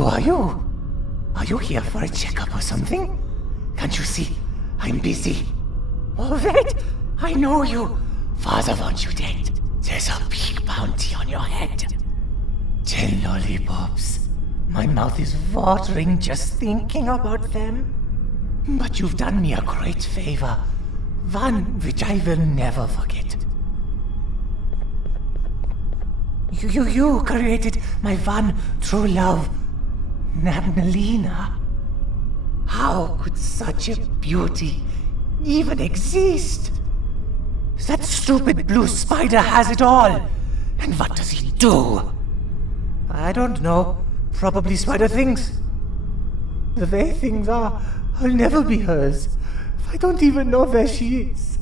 Who are you? Are you here for a checkup or something? Can't you see? I'm busy. Oh, wait! I know you! Father wants you dead. There's a big bounty on your head. 10 lollipops. My mouth is watering just thinking about them. But you've done me a great favor. One which I will never forget. You created my one true love, Nabnalina. How could such a beauty even exist? That stupid blue spider has it all. And what does he do? I don't know. Probably spider things. The way things are, I'll never be hers. I don't even know where she is.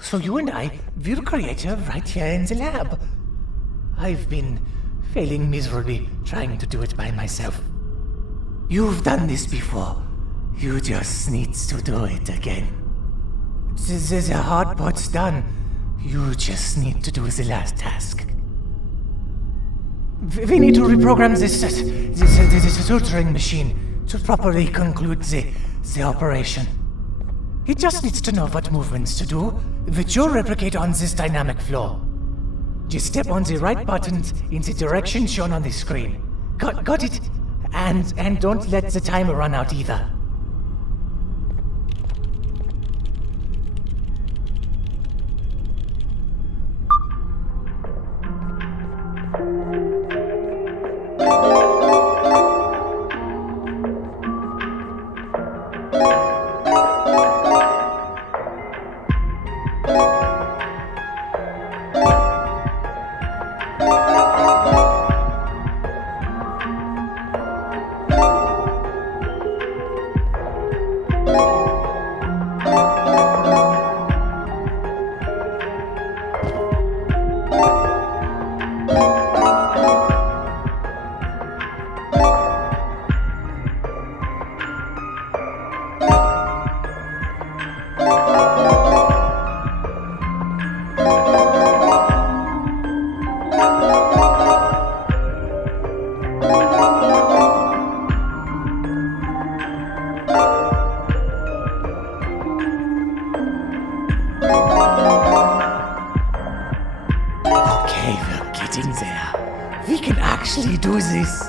So you and I will create her right here in the lab. I've been failing miserably trying to do it by myself. You've done this before. You just need to do it again. The hard part's done. You just need to do the last task. We need to reprogram this suturing machine to properly conclude the operation. It just needs to know what movements to do, which you'll replicate on this dynamic floor. Just step on the right buttons in the direction shown on the screen. Got it? And don't let the timer run out either. We can actually do this.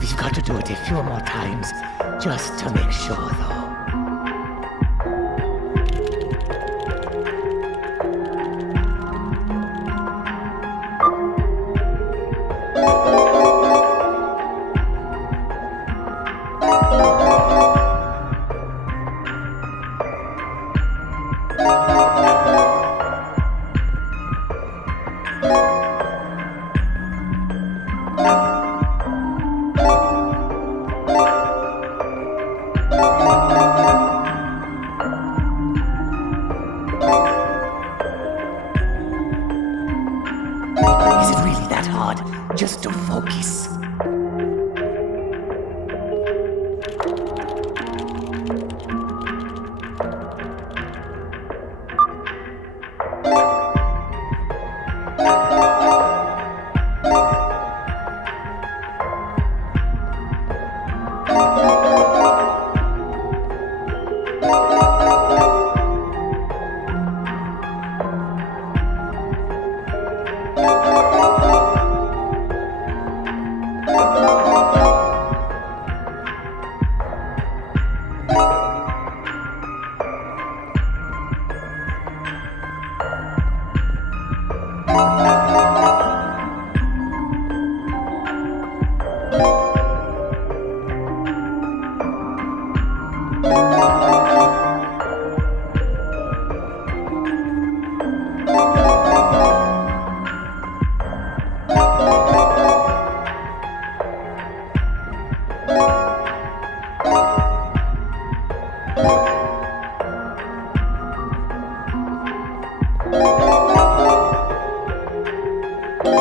We've got to do it a few more times, just to make sure, though. Is it really that hard just to focus?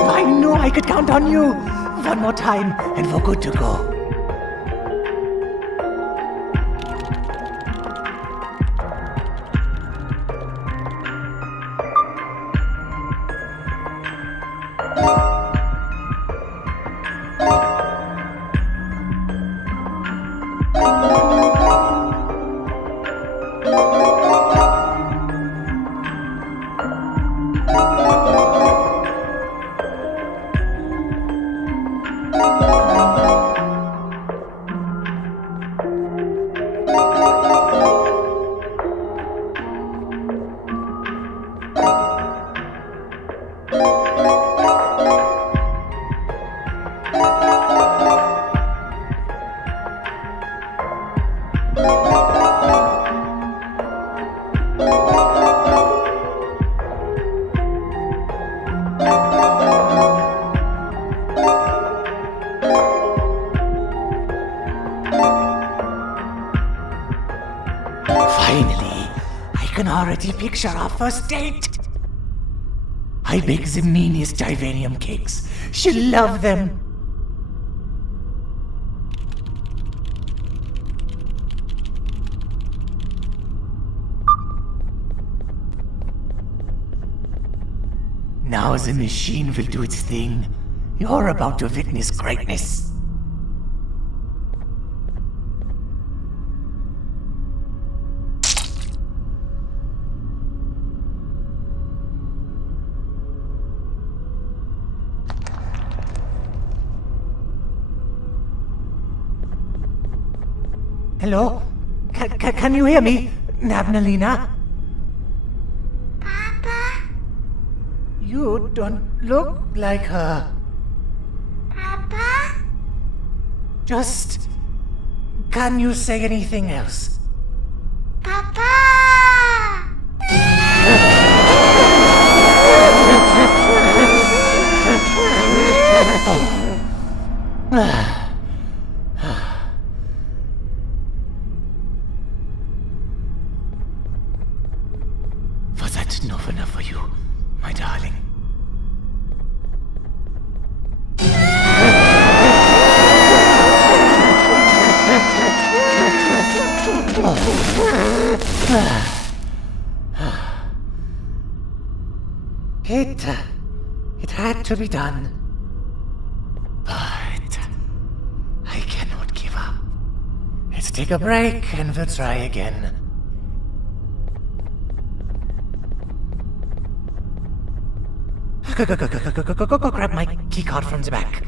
I knew I could count on you. One more time, and we're good to go. Finally, I can already picture our first date. I bake the meanest givanium cakes. She'll love them. Now the machine will do its thing. You're about to witness greatness. Hello? Can you hear me, Nabnalina? Papa? You don't look like her. Papa? Just... can you say anything else? Papa! Was that enough enough for you, my darling? It had to be done. But I cannot give up. Let's take a break and we'll try again. Go grab my keycard from the back.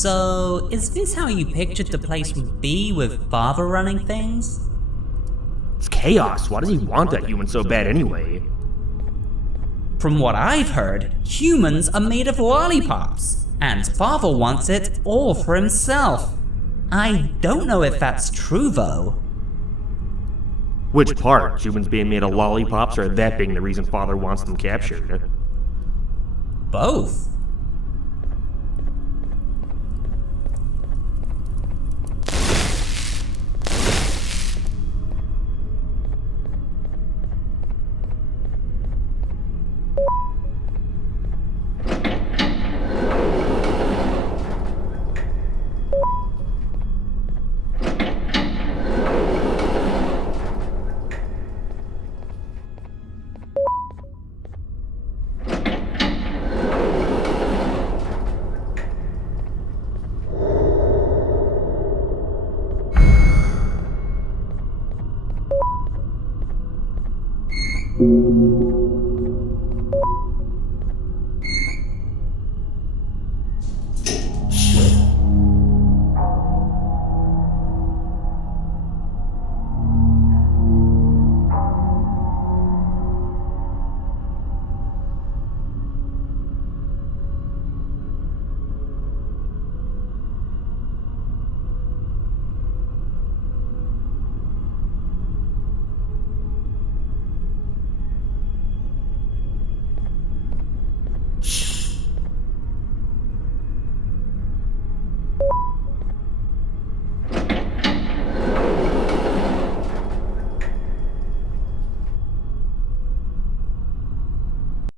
So, is this how you pictured the place would be with Father running things? It's chaos. Why does he want that human so bad anyway? From what I've heard, humans are made of lollipops, and Father wants it all for himself. I don't know if that's true though. Which part? Humans being made of lollipops, or that being the reason Father wants them captured? Both.